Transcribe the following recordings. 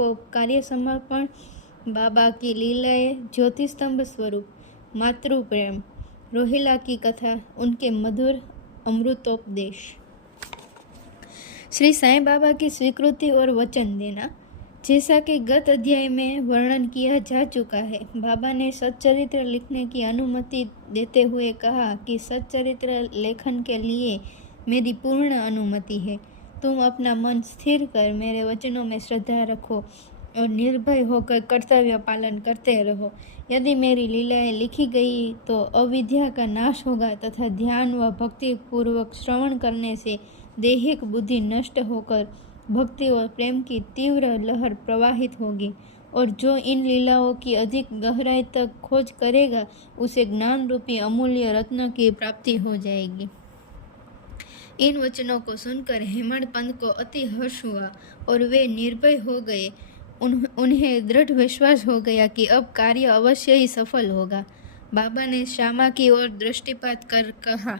को कार्य समर्पण, बाबा की लीलाएं, ज्योति स्तंभ स्वरूप, मातृ प्रेम, रोहिला की कथा, उनके मधुर अमृतोपदेश। श्री साईं बाबा की स्वीकृति और वचन देना। जैसा कि गत अध्याय में वर्णन किया जा चुका है, बाबा ने सच्चरित्र लिखने की अनुमति देते हुए कहा कि सच्चरित्र लेखन के लिए मेरी पूर्ण अनुमति है। तुम अपना मन स्थिर कर मेरे वचनों में श्रद्धा रखो और निर्भय होकर कर्तव्य पालन करते रहो। यदि मेरी लीलाएं लिखी गई तो अविद्या का नाश होगा तथा ध्यान व भक्ति पूर्वक श्रवण करने से दैहिक बुद्धि नष्ट होकर भक्ति और प्रेम की तीव्र लहर प्रवाहित होगी, और जो इन लीलाओं की अधिक गहराई तक खोज करेगा उसे ज्ञान रूपी अमूल्य रत्न की प्राप्ति हो जाएगी। इन वचनों को सुनकर हेमंत पंत को अति हर्ष हुआ और वे निर्भय हो गए। उन्हें दृढ़ विश्वास हो गया कि अब कार्य अवश्य ही सफल होगा। बाबा ने श्यामा की ओर दृष्टिपात कर कहा,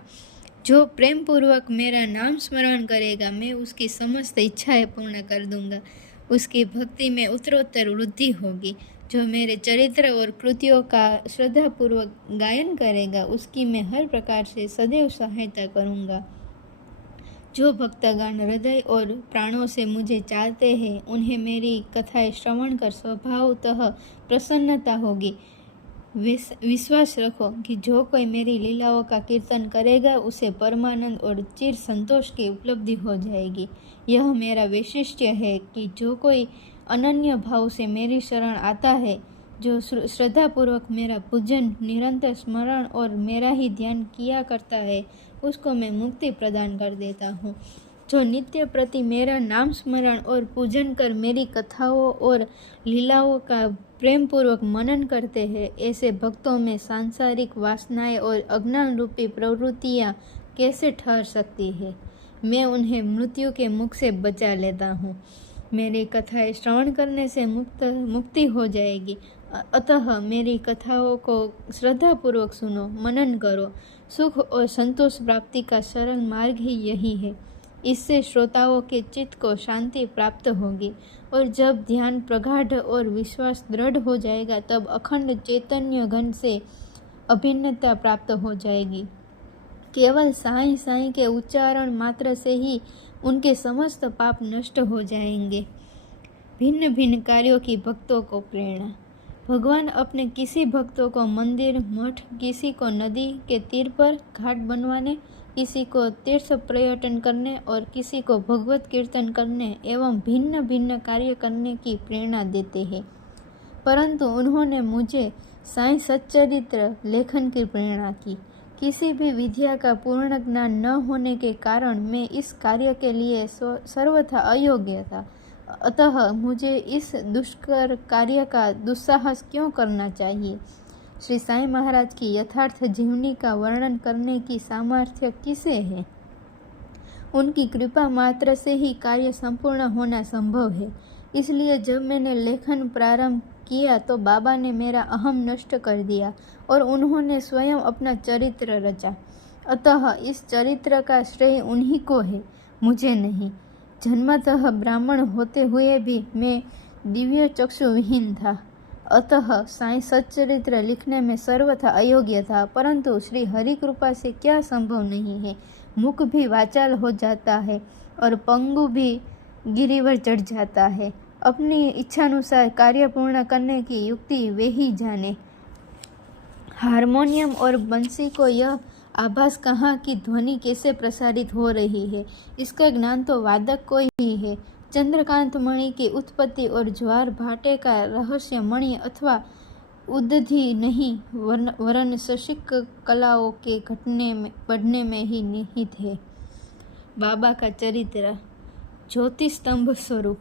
जो प्रेम पूर्वक मेरा नाम स्मरण करेगा मैं उसकी समस्त इच्छाएं पूर्ण कर दूंगा। उसकी भक्ति में उत्तरोत्तर वृद्धि होगी। जो मेरे चरित्र और कृतियों का श्रद्धापूर्वक गायन करेगा उसकी मैं हर प्रकार से सदैव सहायता करूंगा। जो भक्तगण हृदय और प्राणों से मुझे चाहते हैं उन्हें मेरी कथाएं श्रवण कर स्वभावतः प्रसन्नता होगी। विश्वास रखो कि जो कोई मेरी लीलाओं का कीर्तन करेगा उसे परमानंद और चिर संतोष की उपलब्धि हो जाएगी। यह मेरा वैशिष्ट्य है कि जो कोई अनन्य भाव से मेरी शरण आता है, जो श्रद्धापूर्वक मेरा पूजन, निरंतर स्मरण और मेरा ही ध्यान किया करता है, उसको मैं मुक्ति प्रदान कर देता हूँ। जो नित्य प्रति मेरा नाम स्मरण और पूजन कर मेरी कथाओं और लीलाओं का प्रेम पूर्वक मनन करते हैं, ऐसे भक्तों में सांसारिक वासनाएं और अज्ञान रूपी प्रवृत्तियां कैसे ठहर सकती है। मैं उन्हें मृत्यु के मुख से बचा लेता हूँ। मेरी कथाएं श्रवण करने से मुक्ति हो जाएगी। अतः मेरी कथाओं को श्रद्धापूर्वक सुनो, मनन करो। सुख और संतोष प्राप्ति का सरल मार्ग ही यही है। इससे श्रोताओं के चित्त को शांति प्राप्त होगी, और जब ध्यान प्रगाढ़ और विश्वास दृढ़ हो जाएगा तब अखंड चैतन्य घन से अभिन्नता प्राप्त हो जाएगी। केवल साईं साईं के उच्चारण मात्र से ही उनके समस्त पाप नष्ट हो जाएंगे। भिन्न भिन्न कार्यों की भक्तों को प्रेरणा। भगवान अपने किसी भक्तों को मंदिर, मठ, किसी को नदी के तीर पर घाट बनवाने, किसी को तीर्थ पर्यटन करने और किसी को भगवत कीर्तन करने एवं भिन्न भिन्न कार्य करने की प्रेरणा देते हैं। परंतु उन्होंने मुझे साईं सच्चरित्र लेखन की प्रेरणा की। किसी भी विद्या का पूर्ण ज्ञान न होने के कारण मैं इस कार्य के लिए सर्वथा अयोग्य था। अतः मुझे इस दुष्कर कार्य का दुस्साहस क्यों करना चाहिए। श्री साईं महाराज की यथार्थ जीवनी का वर्णन करने की सामर्थ्य किसे है। उनकी कृपा मात्र से ही कार्य संपूर्ण होना संभव है। इसलिए जब मैंने लेखन प्रारंभ किया तो बाबा ने मेरा अहम नष्ट कर दिया और उन्होंने स्वयं अपना चरित्र रचा। अतः इस चरित्र का श्रेय उन्हीं को है, मुझे नहीं। जन्मतः ब्राह्मण होते हुए भी मैं दिव्य चक्षु विहीन था। अतः साईं सच्चरित्र लिखने में सर्वथा अयोग्य था। परंतु श्री हरि कृपा से क्या संभव नहीं है। मुख भी वाचाल हो जाता है और पंगु भी गिरिवर चढ़ जाता है। अपनी इच्छानुसार कार्य पूर्ण करने की युक्ति वे ही जाने। हारमोनियम और बंसी को यह आभास कहाँ की ध्वनि कैसे प्रसारित हो रही है, इसका ज्ञान तो वादक को ही है। चंद्रकांत मणि की उत्पत्ति और ज्वार भाटे का रहस्य मणि अथवा उदधि नहीं, वरन शशिक कलाओं के घटने में बढ़ने में ही निहित है। बाबा का चरित्र। ज्योति स्तंभ स्वरूप।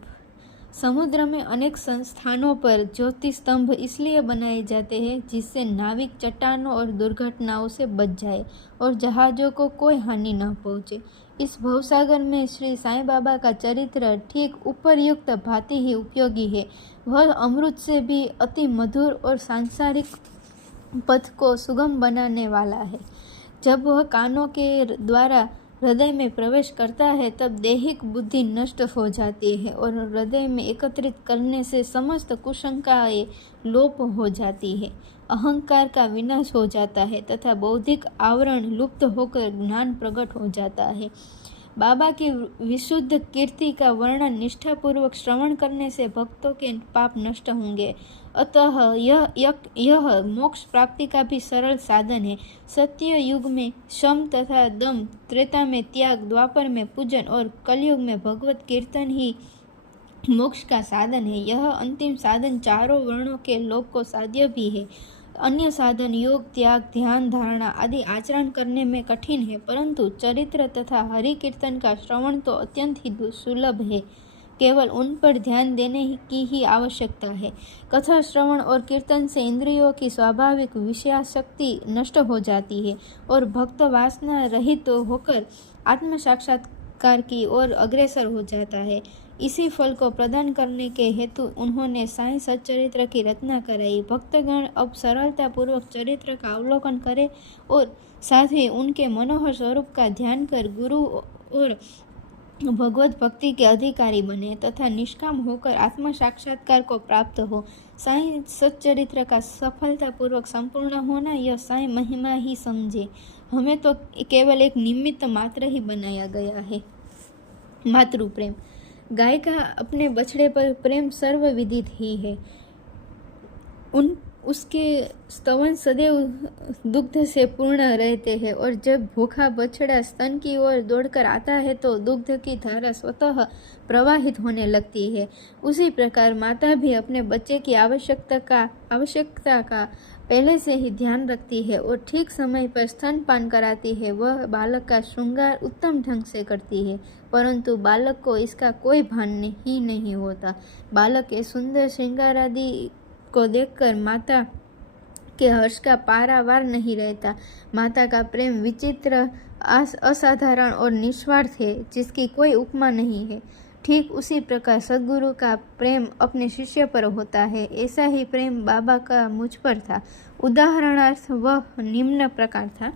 समुद्र में अनेक स्थानों पर ज्योति स्तंभ इसलिए बनाए जाते हैं जिससे नाविक चट्टानों और दुर्घटनाओं से बच जाए और जहाज़ों को कोई हानि न पहुँचे। इस भवसागर में श्री साईं बाबा का चरित्र ठीक उपर्युक्त भांति ही उपयोगी है। वह अमृत से भी अति मधुर और सांसारिक पथ को सुगम बनाने वाला है। जब वह कानों के द्वारा हृदय में प्रवेश करता है तब दैहिक बुद्धि नष्ट हो जाती है और हृदय में एकत्रित करने से समस्त कुशंकाएं लोप हो जाती है। अहंकार का विनाश हो जाता है तथा बौद्धिक आवरण लुप्त होकर ज्ञान प्रकट हो जाता है। बाबा की विशुद्ध कीर्ति का वर्णन निष्ठापूर्वक श्रवण करने से भक्तों के पाप नष्ट होंगे। अतः यह मोक्ष प्राप्ति का भी सरल साधन है। सत्य युग में शम तथा दम, त्रेता में त्याग, द्वापर में पूजन और कलयुग में भगवत कीर्तन ही मोक्ष का साधन है। यह अंतिम साधन चारों वर्णों के लोक को साध्य भी है। अन्य साधन योग, त्याग, ध्यान, धारणा आदि आचरण करने में कठिन है, परंतु चरित्र तथा हरि कीर्तन का श्रवण तो अत्यंत ही सुलभ है। केवल उन पर ध्यान देने की ही आवश्यकता है। कथा श्रवण और कीर्तन से इंद्रियों की स्वाभाविक विषयासक्ति नष्ट हो जाती है और भक्त वासना रहित होकर आत्म साक्षात्कार की ओर अग्रसर हो जाता है। इसी फल को प्रदान करने के हेतु उन्होंने साईं सच्चरित्र की रचना कराई। भक्तगण अब सरलता पूर्वक चरित्र का अवलोकन करें और साथ ही उनके मनोहर स्वरूप का ध्यान कर गुरु और भगवत भक्ति के अधिकारी बने तथा निष्काम होकर आत्म साक्षात्कार को प्राप्त हो। साईं सच्चरित्र का सफलतापूर्वक संपूर्ण होना यह साईं महिमा ही समझे। हमें तो केवल एक निमित्त मात्र ही बनाया गया है। मातृ प्रेम। गाय का अपने बछड़े पर प्रेम सर्वविदित ही है। उसके स्तवन सदैव दुग्ध से पूर्ण रहते हैं और जब भूखा बछड़ा स्तन की ओर दौड़कर आता है तो दुग्ध की धारा स्वतः प्रवाहित होने लगती है। उसी प्रकार माता भी अपने बच्चे की आवश्यकता का पहले से ही ध्यान रखती है और ठीक समय पर स्तनपान कराती है। वह बालक का श्रृंगार उत्तम ढंग से करती है, परंतु बालक को इसका कोई भान ही नहीं होता। बालक के सुंदर श्रृंगार आदि को देखकर माता के हर्ष का पारावार नहीं रहता। माता का प्रेम विचित्र, असाधारण और निस्वार्थ है, जिसकी कोई उपमा नहीं है। ठीक उसी प्रकार सद्गुरु का प्रेम अपने शिष्य पर होता है। ऐसा ही प्रेम बाबा का मुझ पर था। उदाहरणार्थ वह निम्न प्रकार था।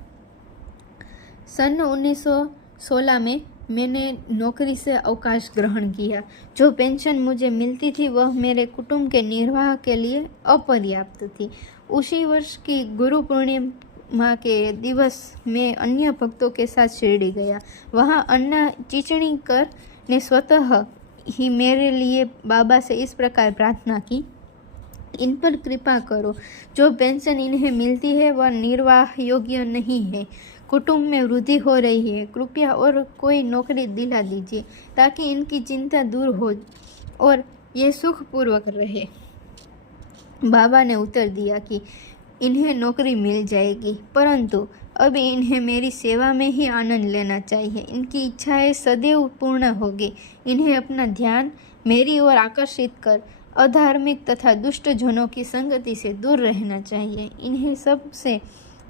सन 1916 में मैंने नौकरी से अवकाश ग्रहण किया। जो पेंशन मुझे मिलती थी वह मेरे कुटुंब के निर्वाह के लिए अपर्याप्त थी। उसी वर्ष की गुरु पूर्णिमा के दिवस मैं अन्य भक्तों के साथ शिरडी गया। वहाँ अन्ना चिचणीकर ने स्वतः ही मेरे लिए बाबा से इस प्रकार प्रार्थना की, इन पर कृपा करो। जो पेंशन इन्हें मिलती है वह निर्वाह योग्य नहीं है। कुटुंब में वृद्धि हो रही है, कृपया और कोई नौकरी दिला दीजिए ताकि इनकी चिंता दूर हो और ये सुखपूर्वक रहे। बाबा ने उत्तर दिया कि इन्हें नौकरी मिल जाएगी, परंतु अब इन्हें मेरी सेवा में ही आनंद लेना चाहिए। इनकी इच्छाएं सदैव पूर्ण होगी। इन्हें अपना ध्यान मेरी ओर आकर्षित कर अधार्मिक तथा दुष्ट जनों की संगति से दूर रहना चाहिए। इन्हें सबसे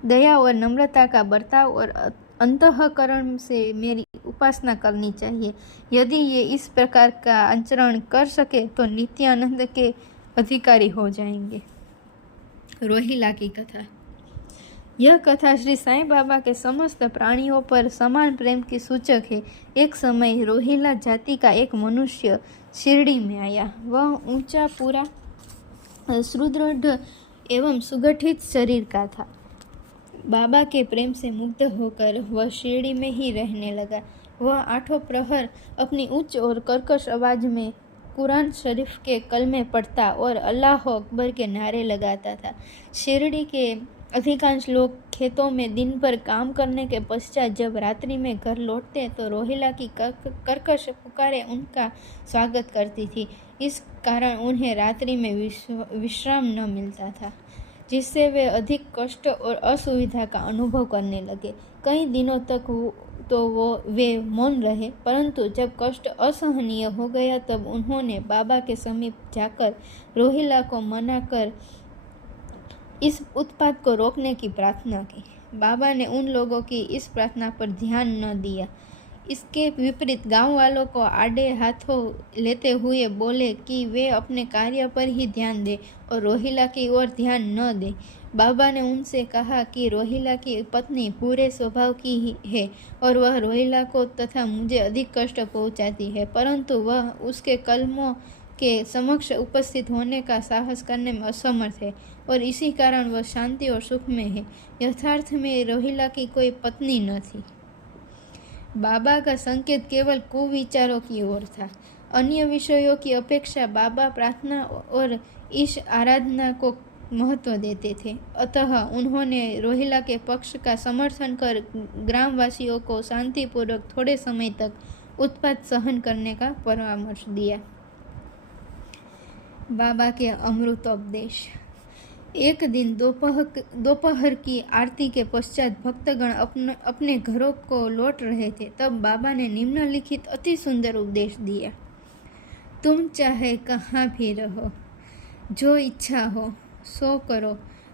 दया और नम्रता का बर्ताव और अंतःकरण से मेरी उपासना करनी चाहिए। यदि ये इस प्रकार का आचरण कर सके तो नित्यानंद के अधिकारी हो जाएंगे। रोहिला की कथा। यह कथा श्री साईं बाबा के समस्त प्राणियों पर समान प्रेम की सूचक है। एक समय रोहिला जाति का एक मनुष्य शिरडी में आया। वह ऊंचा, पूरा, सुदृढ़ एवं सुगठित शरीर का था। बाबा के प्रेम से मुग्ध होकर वह शिरडी में ही रहने लगा। वह आठों प्रहर अपनी उच्च और कर्कश आवाज में कुरान शरीफ के कलमे पढ़ता और अल्लाह अकबर के नारे लगाता था। शिरडी के अधिकांश लोग खेतों में दिन भर काम करने के पश्चात जब रात्रि में घर लौटते तो रोहिला की कर्कश पुकारें उनका स्वागत करती थी। इस कारण उन्हें रात्रि में विश्राम न मिलता था, जिससे वे अधिक कष्ट और असुविधा का अनुभव करने लगे। कई दिनों तक वे मौन रहे, परंतु जब कष्ट असहनीय हो गया तब उन्होंने बाबा के समीप जाकर रोहिला को मनाकर इस उत्पात को रोकने की प्रार्थना की। बाबा ने उन लोगों की इस प्रार्थना पर ध्यान न दिया। इसके विपरीत गांव वालों को आड़े हाथों लेते हुए बोले कि वे अपने कार्य पर ही ध्यान दें और रोहिला की ओर ध्यान न दें। बाबा ने उनसे कहा कि रोहिला की पत्नी बुरे स्वभाव की ही है और वह रोहिला को तथा मुझे अधिक कष्ट पहुंचाती है, परंतु वह उसके कलमों के समक्ष उपस्थित होने का साहस करने में असमर्थ है और इसी कारण वह शांति और सुख में है। यथार्थ में रोहिला की कोई पत्नी न थी। बाबा का संकेत केवल कुविचारों की ओर था। अन्य विषयों की अपेक्षा बाबा प्रार्थना और ईश आराधना को महत्व देते थे। अतः उन्होंने रोहिला के पक्ष का समर्थन कर ग्रामवासियों को शांतिपूर्वक थोड़े समय तक उत्पात सहन करने का परामर्श दिया। बाबा के अमृतोपदेश। एक दिन दोपहर की आरती के पश्चात भक्तगण अपने घरों को लौट रहे थे। तब बाबा ने निम्नलिखित अति सुंदर उपदेश दिया। तुम चाहे कहाँ भी रहो, जो इच्छा हो सो करो,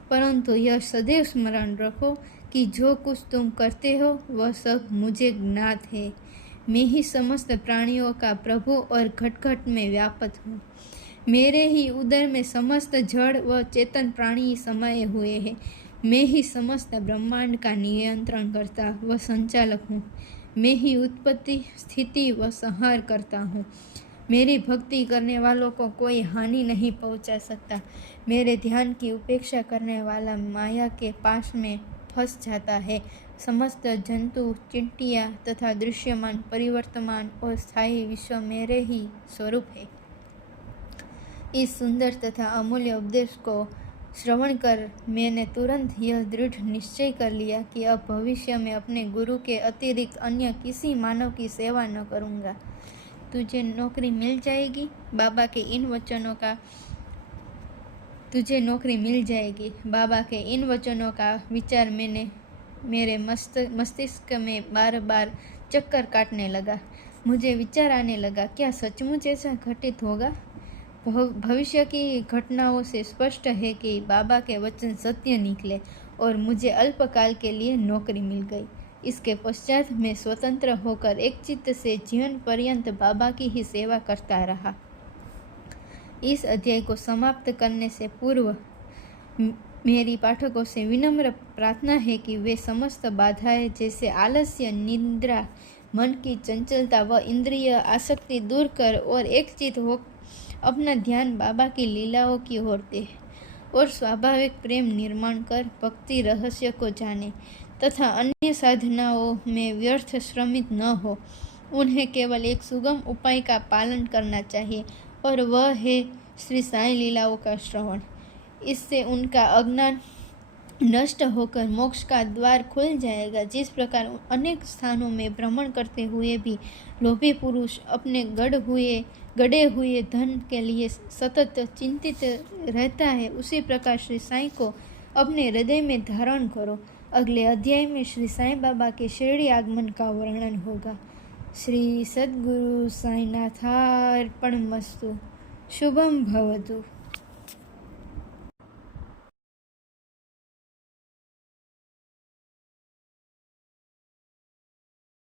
परंतु यह सदैव स्मरण रखो कि जो कुछ तुम करते हो वह सब मुझे ज्ञात है। मैं ही समस्त प्राणियों का प्रभु और घट घट में व्यापक हूँ। मेरे ही उदर में समस्त जड़ व चेतन प्राणी समाये हुए हैं। मैं ही समस्त ब्रह्मांड का नियंत्रण करता व संचालक हूँ। मैं ही उत्पत्ति, स्थिति व संहार करता हूँ। मेरी भक्ति करने वालों को कोई हानि नहीं पहुँचा सकता। मेरे ध्यान की उपेक्षा करने वाला माया के पास में फंस जाता है। समस्त जंतु, चिंटियाँ तथा दृश्यमान, परिवर्तमान और स्थायी विश्व मेरे ही स्वरूप है। इस सुंदर तथा अमूल्य उपदेश को श्रवण कर मैंने तुरंत यह दृढ़ निश्चय कर लिया कि अब भविष्य में अपने गुरु के अतिरिक्त अन्य किसी मानव की सेवा न करूँगा। तुझे नौकरी मिल जाएगी। बाबा के इन वचनों का तुझे नौकरी मिल जाएगी। बाबा के इन वचनों का विचार मेरे मस्तिष्क में बार बार चक्कर काटने लगा। मुझे विचार आने लगा, क्या सचमुच ऐसा घटित होगा? भविष्य की घटनाओं से स्पष्ट है कि बाबा के वचन सत्य निकले और मुझे अल्पकाल के लिए नौकरी मिल गई। इसके पश्चात मैं स्वतंत्र होकर एक चित्त से जीवन पर्यंत बाबा की ही सेवा करता रहा। इस अध्याय को समाप्त करने से पूर्व मेरी पाठकों से विनम्र प्रार्थना है कि वे समस्त बाधाएं जैसे आलस्य, निद्रा, मन की चंचलता व इंद्रिय आसक्ति दूर कर और एक चित हो अपना ध्यान बाबा की लीलाओं की ओर दे और स्वाभाविक प्रेम निर्माण कर भक्ति रहस्य को जाने तथा अन्य साधनाओं में व्यर्थ श्रमित न हो। उन्हें केवल एक सुगम उपाय का पालन करना चाहिए और वह है श्री साईं लीलाओं का श्रवण। इससे उनका अज्ञान नष्ट होकर मोक्ष का द्वार खुल जाएगा। जिस प्रकार अनेक स्थानों में भ्रमण करते हुए भी लोभी पुरुष अपने गड़े हुए धन के लिए सतत चिंतित रहता है, उसी प्रकार श्री साईं को अपने हृदय में धारण करो। अगले अध्याय में श्री साईं बाबा के शिरडी आगमन का वर्णन होगा। श्री सद्गुरु साईनाथार्पणमस्तु। शुभम भवतु।